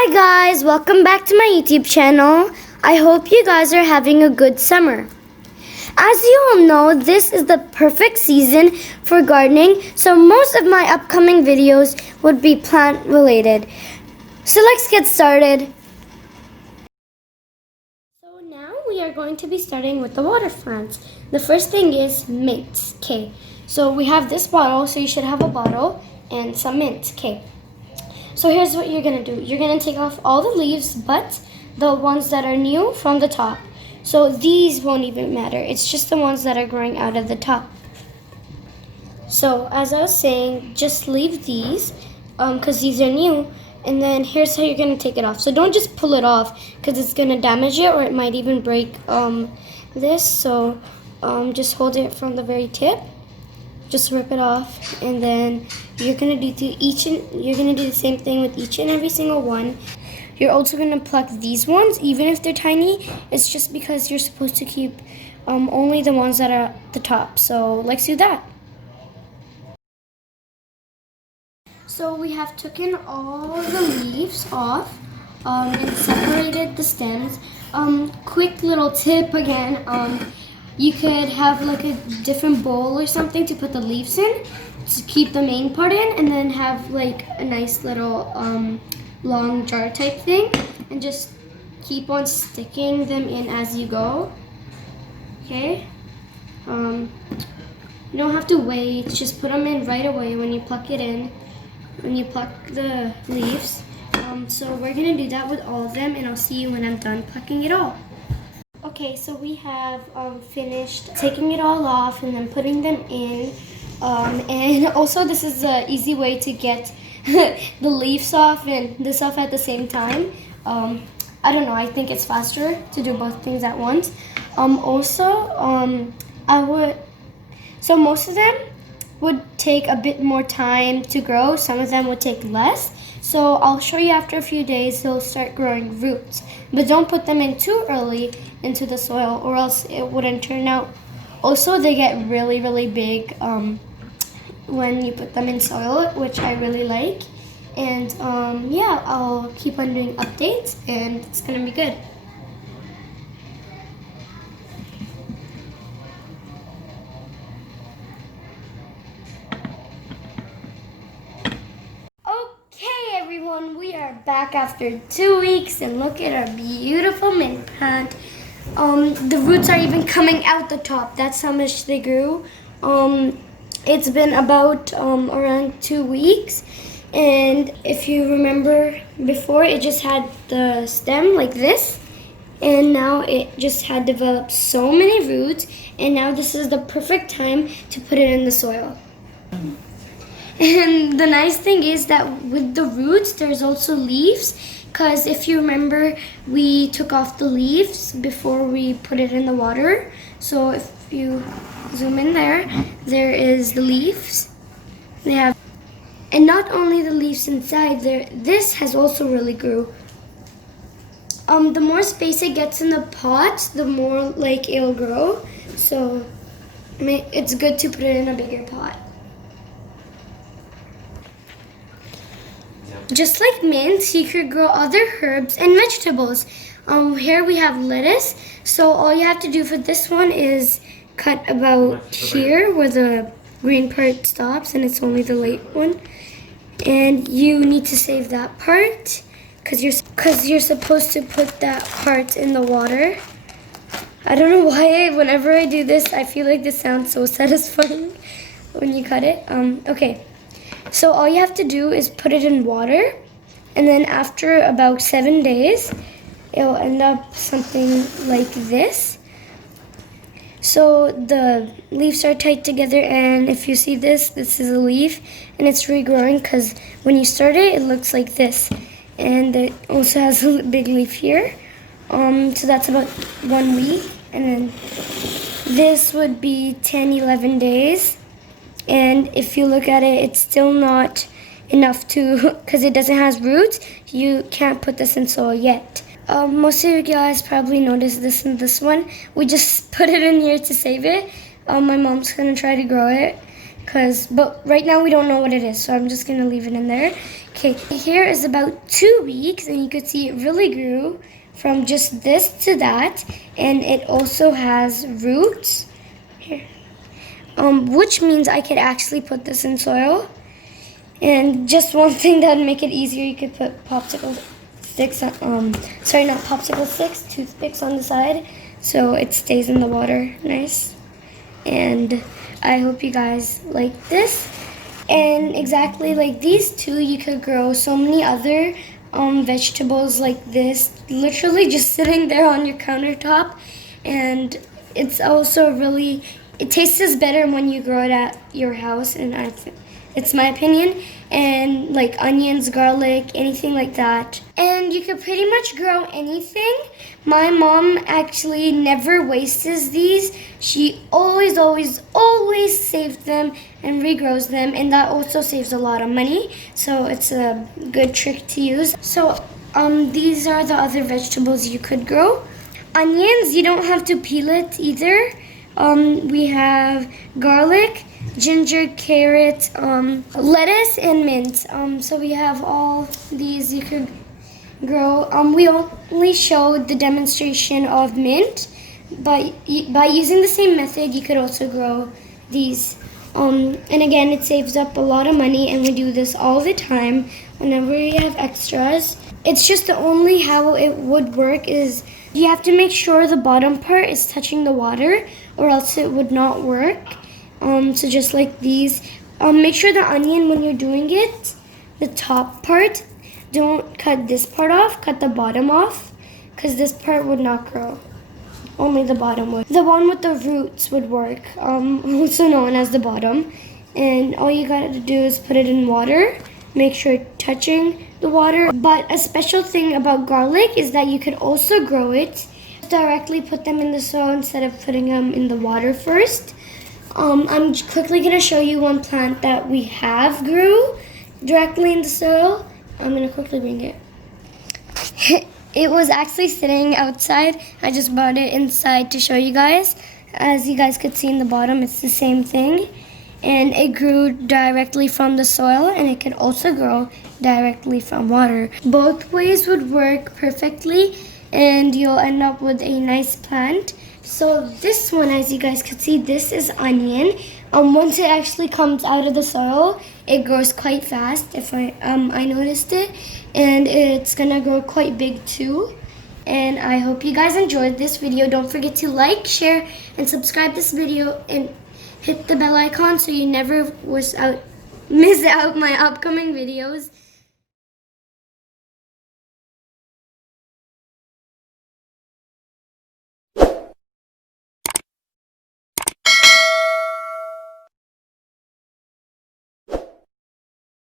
Hi guys, welcome back to my YouTube channel. I hope you guys are having a good summer. As you all know, this is the perfect season for gardening, so most of my upcoming videos would be plant related. So let's get started. So now we are going to be starting with the water plants. The first thing is mint. Okay, so we have this bottle, so you should have a bottle and some mint. Okay. So here's what you're gonna do. You're gonna take off all the leaves but the ones that are new from the top. So these won't even matter. It's just the ones that are growing out of the top. So as I was saying, just leave these because these are new. And then here's how you're gonna take it off. So don't just pull it off because it's gonna damage it or it might even break this. So just hold it from the very tip. Just rip it off, and then you're gonna do the same thing with each and every single one. You're also gonna pluck these ones, even if they're tiny. It's just because you're supposed to keep only the ones that are at the top. So let's do that. So we have taken all the leaves off and separated the stems. Quick little tip again. You could have like a different bowl or something to put the leaves in to keep the main part in, and then have like a nice little long jar type thing and just keep on sticking them in as you go. Okay? You don't have to wait, just put them in right away when you pluck it in, when you pluck the leaves. So we're gonna do that with all of them, and I'll see you when I'm done plucking it all. Okay, so we have finished taking it all off and then putting them in. And also this is an easy way to get the leaves off and this off at the same time. I don't know, I think it's faster to do both things at once. So most of them would take a bit more time to grow. Some of them would take less. So I'll show you after a few days they'll start growing roots. But don't put them in too early into the soil or else it wouldn't turn out. Also, they get really, really big when you put them in soil, which I really like. And yeah, I'll keep on doing updates and it's gonna be good. We are back after 2 weeks and look at our beautiful mint plant. The roots are even coming out the top. That's how much they grew. It's been about around 2 weeks, and if you remember before, it just had the stem like this, and now it just had developed so many roots, and now this is the perfect time to put it in the soil. And the nice thing is that with the roots, there's also leaves, because if you remember, we took off the leaves before we put it in the water. So if you zoom in there is the leaves. They have, and not only the leaves inside there, this has also really grew. The more space it gets in the pot, the more like it'll grow. So it's good to put it in a bigger pot. Just like mint, you could grow other herbs and vegetables. Here we have lettuce. So all you have to do for this one is cut about here where the green part stops, and it's only the late one. And you need to save that part because you're supposed to put that part in the water. I don't know why whenever I do this, I feel like this sounds so satisfying when you cut it. Okay. So all you have to do is put it in water, and then after about 7 days, it'll end up something like this. So the leaves are tied together, and if you see this is a leaf, and it's regrowing because when you start it, it looks like this. And it also has a big leaf here. So that's about 1 week, and then this would be 10-11 days. And if you look at it, it's still not enough to, because it doesn't have roots, you can't put this in soil yet. Most of you guys probably noticed this in this one. We just put it in here to save it. My mom's gonna try to grow it but right now we don't know what it is, so I'm just gonna leave it in there. Okay, here is about 2 weeks, and you could see it really grew from just this to that, and it also has roots here, which means I could actually put this in soil. And just one thing that would make it easier, you could put popsicle sticks, sorry, not popsicle sticks, toothpicks on the side, so it stays in the water nice. And I hope you guys like this. And exactly like these two, you could grow so many other vegetables like this, literally just sitting there on your countertop. And it's also really, it tastes better when you grow it at your house, and it's my opinion. And like onions, garlic, anything like that. And you could pretty much grow anything. My mom actually never wastes these. She always saves them and regrows them, and that also saves a lot of money. So it's a good trick to use. So these are the other vegetables you could grow. Onions, you don't have to peel it either. We have garlic, ginger, carrot, lettuce, and mint. So we have all these you could grow. We only showed the demonstration of mint, but by using the same method, you could also grow these. And again, it saves up a lot of money, and we do this all the time whenever we have extras. It's just the only how it would work is you have to make sure the bottom part is touching the water, or else it would not work. So just like these, make sure the onion, when you're doing it, the top part, don't cut this part off, cut the bottom off, because this part would not grow. Only the bottom would. The one with the roots would work, also known as the bottom. And all you gotta do is put it in water, make sure it's touching the water. But a special thing about garlic is that you could also grow it, directly put them in the soil instead of putting them in the water first. I'm quickly going to show you one plant that we have grew directly in the soil. I'm going to quickly bring it. It was actually sitting outside. I just brought it inside to show you guys. As you guys could see in the bottom, it's the same thing. And it grew directly from the soil, and it could also grow directly from water. Both ways would work perfectly, and you'll end up with a nice plant. So this one, as you guys can see, this is onion. Once it actually comes out of the soil, it grows quite fast. If I noticed it, and it's gonna grow quite big too. And I hope you guys enjoyed this video. Don't forget to like, share, and subscribe this video, and hit the bell icon so you never miss out my upcoming videos.